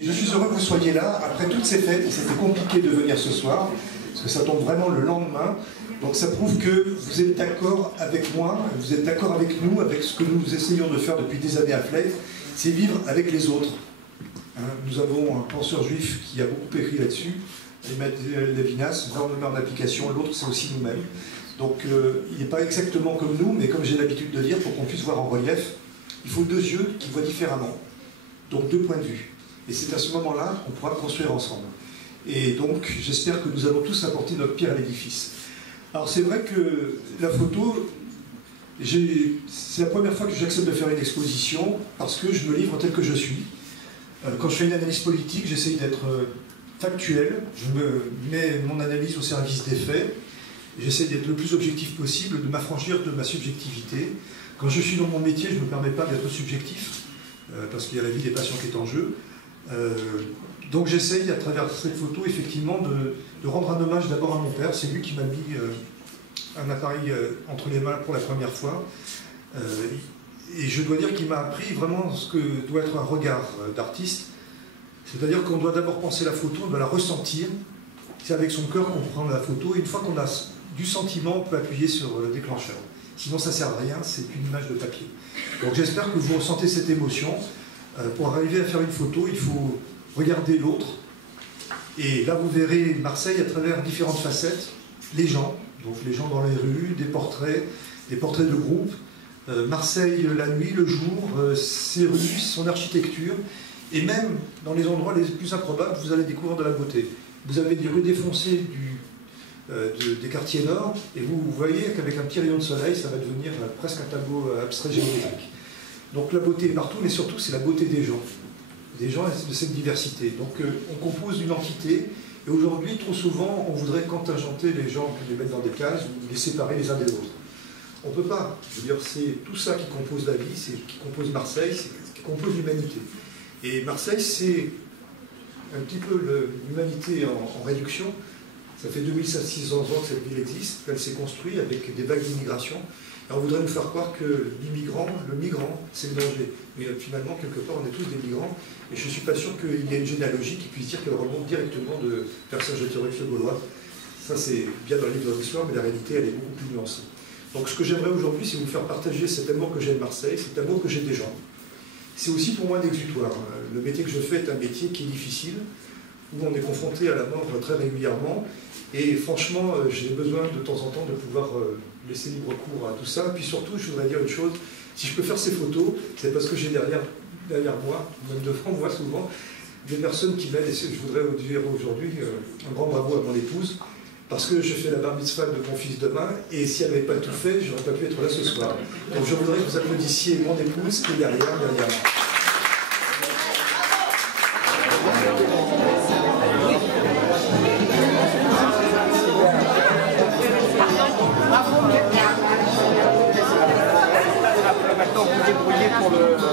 Je suis heureux que vous soyez là. Après toutes ces fêtes, c'était compliqué de venir ce soir, parce que ça tombe vraiment le lendemain. Donc ça prouve que vous êtes d'accord avec moi, vous êtes d'accord avec nous, avec ce que nous essayons de faire depuis des années à Flèze, c'est vivre avec les autres. Nous avons un penseur juif qui a beaucoup écrit là-dessus, Emmanuel Levinas, un nombre d'applications, l'autre c'est aussi nous-mêmes. Donc il n'est pas exactement comme nous, mais comme j'ai l'habitude de dire, pour qu'on puisse voir en relief, il faut deux yeux qui voient différemment, donc deux points de vue. Et c'est à ce moment-là qu'on pourra construire ensemble. Et donc, j'espère que nous allons tous apporter notre pierre à l'édifice. Alors, c'est vrai que la photo, c'est la première fois que j'accepte de faire une exposition parce que je me livre tel que je suis. Quand je fais une analyse politique, j'essaye d'être factuel, je me mets mon analyse au service des faits, j'essaie d'être le plus objectif possible, de m'affranchir de ma subjectivité. Quand je suis dans mon métier, je ne me permets pas d'être subjectif, parce qu'il y a la vie des patients qui est en jeu. Donc j'essaye à travers cette photo effectivement de rendre un hommage d'abord à mon père. C'est lui qui m'a mis un appareil entre les mains pour la première fois, et je dois dire qu'il m'a appris vraiment ce que doit être un regard d'artiste, c'est-à-dire qu'on doit d'abord penser la photo, on doit la ressentir, c'est avec son cœur qu'on prend la photo, et une fois qu'on a du sentiment, on peut appuyer sur le déclencheur. Sinon ça ne sert à rien, c'est une image de papier. Donc j'espère que vous ressentez cette émotion. Pour arriver à faire une photo, il faut regarder l'autre. Et là, vous verrez Marseille à travers différentes facettes. Les gens, donc les gens dans les rues, des portraits de groupe. Marseille la nuit, le jour, ses rues, son architecture. Et même dans les endroits les plus improbables, vous allez découvrir de la beauté. Vous avez des rues défoncées des quartiers nord, et vous voyez qu'avec un petit rayon de soleil, ça va devenir presque un tableau abstrait géométrique. Donc la beauté est partout, mais surtout c'est la beauté des gens de cette diversité. Donc on compose une entité, et aujourd'hui, trop souvent, on voudrait contingenter les gens, les mettre dans des cases, ou les séparer les uns des autres. On ne peut pas. Je veux dire, c'est tout ça qui compose la vie, c'est qui compose Marseille, c'est qui compose l'humanité. Et Marseille, c'est un petit peu l'humanité en réduction. Ça fait 2600 ans que cette ville existe, qu'elle s'est construite avec des vagues d'immigration. Et on voudrait nous faire croire que le migrant, c'est le danger. Mais finalement, quelque part, on est tous des migrants. Et je ne suis pas sûr qu'il y ait une généalogie qui puisse dire qu'elle remonte directement de Persingétorix le Gaulois. Ça, c'est bien dans le livre de l'histoire, mais la réalité, elle est beaucoup plus nuancée. Donc ce que j'aimerais aujourd'hui, c'est vous faire partager cet amour que j'ai de Marseille, cet amour que j'ai des gens. C'est aussi pour moi un exutoire. Le métier que je fais est un métier qui est difficile, où on est confronté à la mort très régulièrement. Et franchement, j'ai besoin de temps en temps de pouvoir laisser libre cours à tout ça. Puis surtout, je voudrais dire une chose, si je peux faire ces photos, c'est parce que j'ai derrière moi, même devant moi souvent, des personnes qui m'aident. Et je voudrais vous dire aujourd'hui un grand bravo à mon épouse, parce que je fais la bar mitzvah de mon fils demain, et si elle n'avait pas tout fait, je n'aurais pas pu être là ce soir. Donc je voudrais que vous applaudissiez mon épouse qui est derrière moi. Maintenant, vous débrouillez pour le...